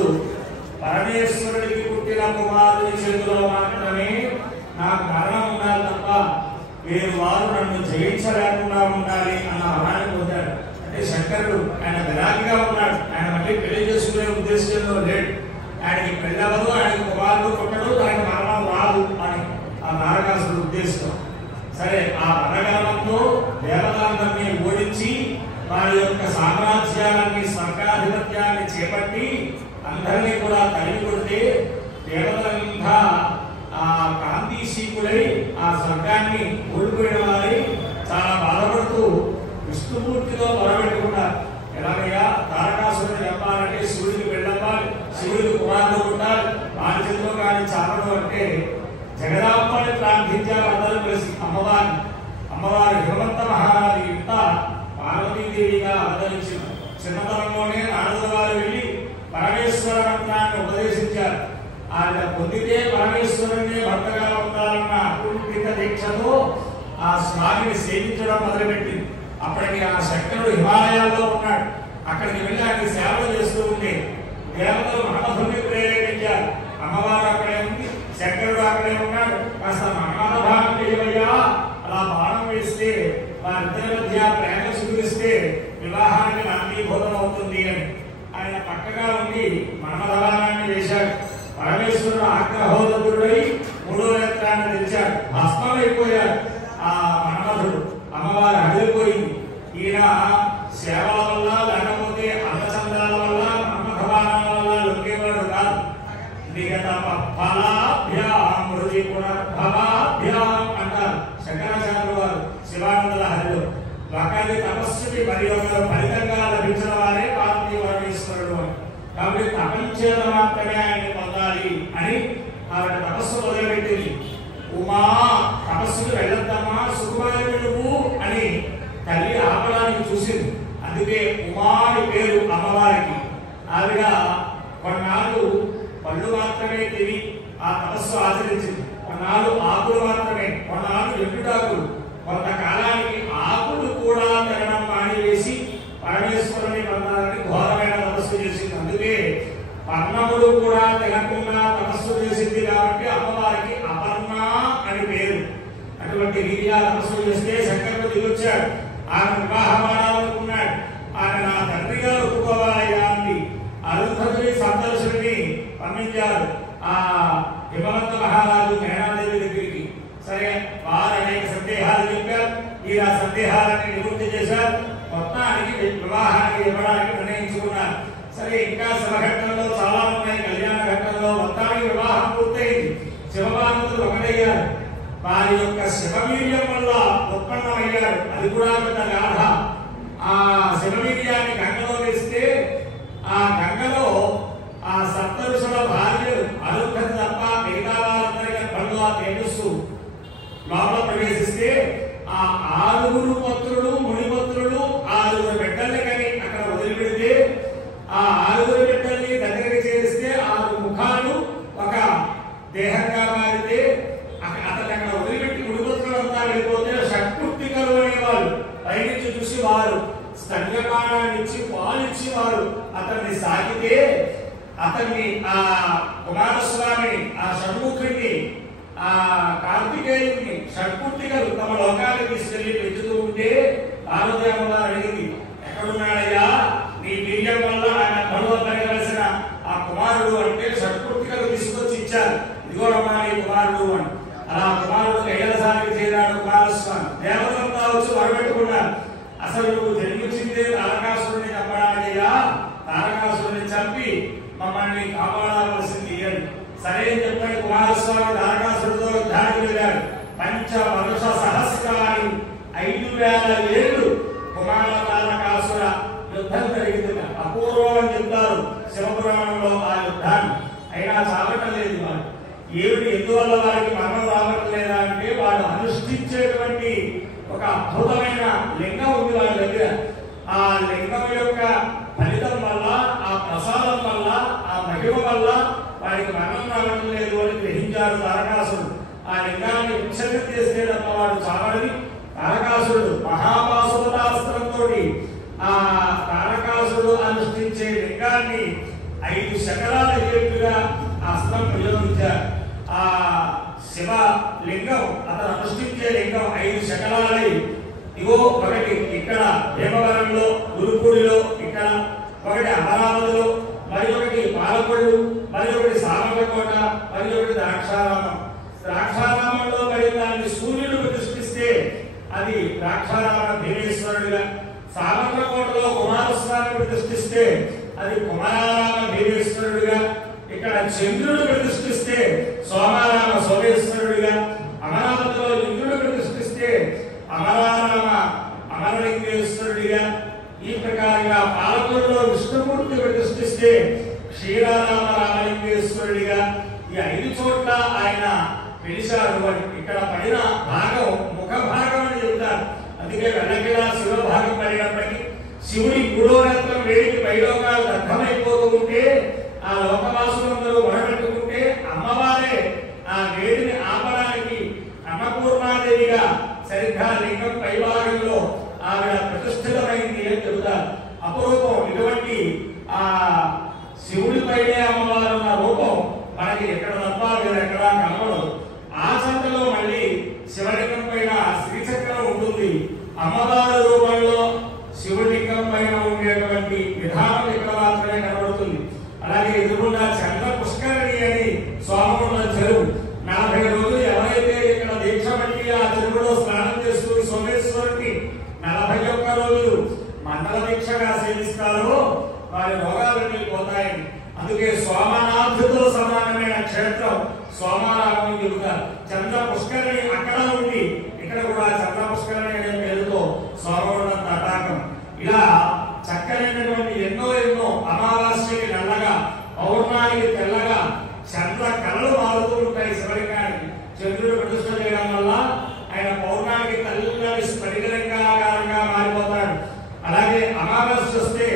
తారకాసురుడు పరమేశ్వరుడికి పుట్టిన కుమారుని చేతిలో మాత్రమే నాకు మరణం ఉండాలి తప్ప వేరు వారు నన్ను జయించలేకుండా ఉండాలి అన్న వరాన్ని పొందాడు. అంటే శంకరుడు ఆయన విరాగిగా ఉన్నాడు. ఆయన మళ్ళీ పెళ్లి చేసుకునే ఉద్దేశంలో లేడు. ఆయనకి పెళ్ళవదు, ఆయనకి కుమారుడు పుట్టడు, ఆయన మరణం రాదు అని ఆ తారకాసురుడు ఉద్దేశం. సరే, ఆ వరగలవంతో దేవతలందరినీ ఓడించి వారి యొక్క సామ్రాజ్యాన్ని స్వర్గాధిపత్యాన్ని చేపట్టి అందరినీ కూడా కలిగి కొడితే దేవతలంతా ఆ కాంతిశీకులై ఆ స్వర్గాన్ని ఓడిపోయిన వారి చాలా బాధపడుతూ విష్ణుమూర్తిలో మొరబెట్టుకున్నారు. ఎలాగయ్యా తారకాసురుడు చెప్పాలంటే శివుడికి వెళ్ళవ్వాలి, శివుడికి కుమారుడు పుట్టాలి, వారి చేతిలో కానీ చాపడు అంటే జగదాంబని ప్రార్థించారు అందరూ కలిసి. అమ్మవారి హిమవంత మహారాజు ఇంత పార్వతీదేవిగా అవతరించింది. చిన్నతనంలోనే నారదుల వారు వెళ్ళి పరమేశ్వర మంత్రాన్ని ఉపదేశించారు. ఆయన పొందితే పరమేశ్వరుని భక్తగా ఉండాలన్న అకుంఠిత దీక్షతో ఆ స్వామిని సేవించడం మొదలుపెట్టింది. అప్పటికి ఆ శంకరుడు హిమాలయాల్లో ఉన్నాడు. అక్కడికి వెళ్ళి ఆయన సేవలు చేస్తూ ఉంటే దేవతలు మన్మథుడిని ప్రేరేపించారు. అమ్మవారు అక్కడే ఉంది, శంకరుడు అక్కడే ఉన్నాడు, కాస్త మన్మథ భావం చేయవయ్యా, అలా బాణం వేస్తే వారిద్దరి మధ్య ప్రేమ సుగురిస్తే వివాహానికి నాందీభూతం అవుతుంది అని ఆయన పక్కగా ఉండి మన్మథబాణాన్ని వేశాడు. పరమేశ్వరుడు ఆగ్రహోదరుడై మూడో నేత్రాన్ని తెచ్చాడు. భస్మమైపోయాడు ఆ మన్మథుడు. అమ్మవారు అడిగిపోయింది. ఈయన సేవల వల్ల లేకపోతే అందచందాల వల్ల మన్మథబాణాల వల్ల లొంగేవాడు కాదు. అంటారు శంకరాచార్యుల వారు శివానంద హరిలో. ఒకరి తపస్సుకి మరి ఒకరు ఫలితంగా లభించిన వారే పార్వతీ పరమేశ్వరుడు అని. కాబట్టి తపంచేత మాత్రమే ఆయన పొందాలి అని ఆవిడ తపస్సు మొదలుపెట్టింది. ఉమా తపస్సుకు వెళ్ళొద్దమ్మా, సుకుమారి నువ్వు అని తల్లి ఆపడానికి చూసింది. అందుకే ఉమా అని పేరు అమ్మవారికి. ఆవిడ కొన్నాళ్ళు పళ్ళు మాత్రమే తిని ఆ తపస్సు ఆచరించింది. కొన్నాళ్ళు ఆకులు మాత్రమే, కొన్నాళ్ళు ఎండుటాకులు. కొంతకాలానికి ఆకులు కూడా తినడం మానివేసి పరమేశ్వరుని పొందాలని ఘోరమైన తపస్సు చేసింది. అందుకే పర్ణములు కూడా తినకుండా తపస్సు చేసింది కాబట్టి అమ్మవారికి అపర్ణ అని పేరు. అటువంటి రీతిగా తపస్సు చేస్తే శంకరుడు దిగొచ్చాడు. ఆమె వివాహం ఆడాలనుకున్నాడు. ఆమె నా తండ్రిగా ఒప్పుకోవాలయ్యా అంది. అరుంధతిని సందర్శుడిని పంపించారు ఆ హిమవంత మహారాజు మేనాదేవి దగ్గరికి. సరే, వారు అనేక సందేహాలు చెప్పారు. ఈ ఆ సందేహాలన్నీ నివృత్తి చేశారు. మొత్తానికి వివాహానికి ఇవ్వడానికి నిర్ణయించుకున్నారు. సరే, ఇంకా శివఘట్టంలో చాలా ఉన్నాయి. కళ్యాణ ఘట్టంలో మొత్తానికి వివాహం పూర్తయింది. శివపార్వతులు ఒకటయ్యారు. వారి యొక్క శివవీర్యం వల్ల ఉత్పన్నమయ్యాడు. అది కూడా పెద్ద గాథ. ఆ శివవీర్యాన్ని గంగలో వేస్తే ఆ గంగలో ఆ సప్తఋషుల భార్యలు అరుంధతి తప్ప మిగతా వారందరికీ కళ్ళు ఆ తేజస్సు లోపల ప్రవేశిస్తే ఆ 6 పత్రులు మునిపత్రులు 6 బిడ్డల్ని కని అక్కడ వదిలిపెడితే ఆ 6 బిడ్డల్ని దగ్గరికి చేరిస్తే 6 ముఖాలు ఒక దేహంగా మారితే అతను అక్కడ వదిలిపెట్టి మునిపత్రులంతా వెళ్ళిపోతే షట్పుత్తికలు అనేవారు పైనుంచి చూసి వారు స్తన్యపానాన్ని ఇచ్చి పాలిచ్చి వారు అతన్ని సాగితే అతన్ని ఆ కుమారస్వామిని ఆ షణ్ముఖుడిని ఆ కార్తికేయుడిని షట్పుత్తికలు తమ లోకానికి తీసుకెళ్లి పెంచుతూ ఉంటే పార్వతీ అమ్మవారు అడిగింది, ఎక్కడున్నాడయ్యా నీ వీర్యం వల్ల ఆయన బరువు పెరగవలసిన ఆ కుమారుడు అంటే షట్పుత్తికలు తీసుకొచ్చి ఇచ్చారు. ఇదిగోనమ్మా నీ కుమారుడు అని. అలా కుమారుడు కైలాసానికి చేరాడు కుమారస్వామి. దేవతలంతా వచ్చి వరపెట్టుకున్నారు. అసలు నువ్వు జన్మించిందే తారకాసురుడిని చంపడానికయ్యా, తారకాసురుడిని చంపి మమ్మల్ని కాపాడవలసింది అని. సరే అని చెప్పాడు కుమారస్వామి. తారకాసురుడితో యుద్ధానికి వెళ్ళాడు. 5 వరుష సహస్రాలు 5000 ఏళ్ళు కుమార తారకాసుర యుద్ధం జరిగింది. అపూర్వం అని చెప్తారు శివపురాణంలో ఆ యుద్ధాన్ని. అయినా చావటం లేదు వాడు. ఏమిటి ఎందువల్ల వారికి మరణం రావటం లేదా అంటే వాడు అనుష్ఠించేటువంటి ఒక అద్భుతమైన లింగం ఉంది వాళ్ళ దగ్గర. ఆ లింగం యొక్క ఫలితం వల్ల, ఆ ప్రసాదం వల్ల, ఆ మహిమ వల్ల వాడికి మరణం రావడం లేదు అని గ్రహించాడు తారకాసురుడు. ఆ లింగాన్ని విచ్ఛిన్నం చేస్తే తప్ప వాడు చావడని తారకాసురుడు మహాపాశుపతాస్త్రంతో ఆ తారకాసురుడు అనుష్ఠించే లింగాన్ని 5 శకలాల అయ్యేట్టుగా ఆ అస్త్రం ప్రయోగించారు. ఆ శివ లింగం అతను అనుష్ఠించే లింగం 5 శకలాలై ఇగో ఒకటి ఇక్కడ భీమవరంలో గురుపూడిలో, ఇక్కడ ఒకటి అమరావతిలో, మరి ఒకటి పాలకొల్లు, మరి ఒకటి సామర్లకోట, మరి ఒకటి ద్రాక్షారామం. ద్రాక్షారామంలో మరి దాన్ని సూర్యుడు ప్రతిష్ఠిస్తే అది ద్రాక్షారామ భీమేశ్వరుడిగా, సామర్లకోటలో కుమారస్వామి ప్రతిష్ఠిస్తే అది కుమారారామ భీమేశ్వరుడిగా, ఇక్కడ చంద్రుడు ప్రతిష్ఠిస్తే సోమారామ సోమేశ్వరుడిగా, అమరావతిలో ఇంద్రుడు ప్రతిష్ఠిస్తే అమరారామ అమరలింగేశ్వరుడిగా, ఈ ప్రకారంగా పాలకొల్లులో విష్ణుమూర్తి ప్రతిష్ఠిస్తే క్షీరారామ రామలింగేశ్వరుడిగా ఈ 5 చోట్ల ఆయన పిలిచారు అని. ఇక్కడ పడిన భాగం ముఖ భాగం అని చెప్తారు. అందుకే వెనకిలా శివ భాగం పడినప్పటికీ శివుడి 3వ నేత్రం వేడికి పైలోకాలు దగ్ధమైపోతూ ఉంటే ఆ లోకవాసులందరూ మొదలుపెట్టుకుంటే అమ్మవారే ఆ వేడిని ఆపడానికి అన్నపూర్ణాదేవిగా సరిగ్గా లింగం పైభాగంలో ఆవిడ ప్రతిష్ఠితమైంది అని చెబుతారు. అపురూపం ఇటువంటి ఆ శివుడి పైనే అమ్మవారు ఉన్న రూపం మనకి ఎక్కడ తప్ప వేరెక్కడా కనబడదు. ఆ సంతలో మళ్ళీ శివలింగం పైన శ్రీచక్రం ఉంటుంది. అమ్మవారి రూపంలో శివలింగం పైన ఉండేటువంటి విధానం ఇక్కడ మాత్రమే కనబడుతుంది. అలాగే ఎదురుగా చంద్ర పుష్కరిణి అని సోమగుండం చెరువు 40 రోజులు ఎవరైతే ఇక్కడ దీక్ష పట్టి ఆ చెరువులో స్నానం చేసుకుని సోమేశ్వరుడిని 41 రోజులు మండల దీక్షగా సేవిస్తారో వారి రోగాలన్నీ పోతాయని. అందుకే సోమనాథుతో సమానమైన క్షేత్రం సోమారామం చెబుతారు. చంద్ర పుష్కరిణి అక్కడ ఉంది, ఇక్కడ కూడా చంద్ర పుష్కరిణి అనే పేరుతో సోమగుండం తటాకం. ఇలా చక్కనైనటువంటి ఎన్నో అమావాస్యకి నల్లగా, పౌర్ణానికి తెల్లగా చంద్ర కళలు మారుతూ ఉంటాయి. శివలింగానికి చంద్రుడు ప్రతిష్ఠ చేయడం వల్ల ఆయన పౌర్ణానికి తెల్లని స్ఫటికలింగాకారంగా మారిపోతాడు. అలాగే అమావాస్య వస్తే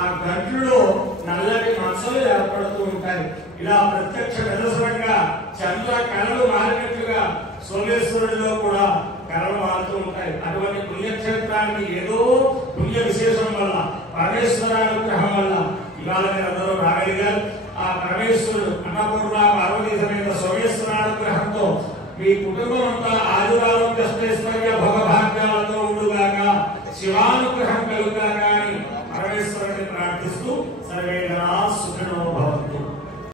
ఆ గంటలో నల్లటి మచ్చలు ఏర్పడుతూ ఉంటాయి. ఇలా ప్రత్యక్ష నిదర్శనంగా చంద్ర కళలు మారినట్లుగా సోమేశ్వరుడిలో కూడా కళలు మారుతూ ఉంటాయి. అటువంటి పుణ్యక్షేత్రానికి ఏదో పుణ్య విశేషం వల్ల, పరమేశ్వరానుగ్రహం వల్ల ఇవాళ మీరందరూ రాగలిగారు. ఆ పరమేశ్వరుడు అన్నపూర్ణ పార్వతీ సమేత సోమేశ్వరానుగ్రహంతో మీ కుటుంబం అంతా ఆయురారోగ్య శ్రేష్ఠ భోగభాగ్య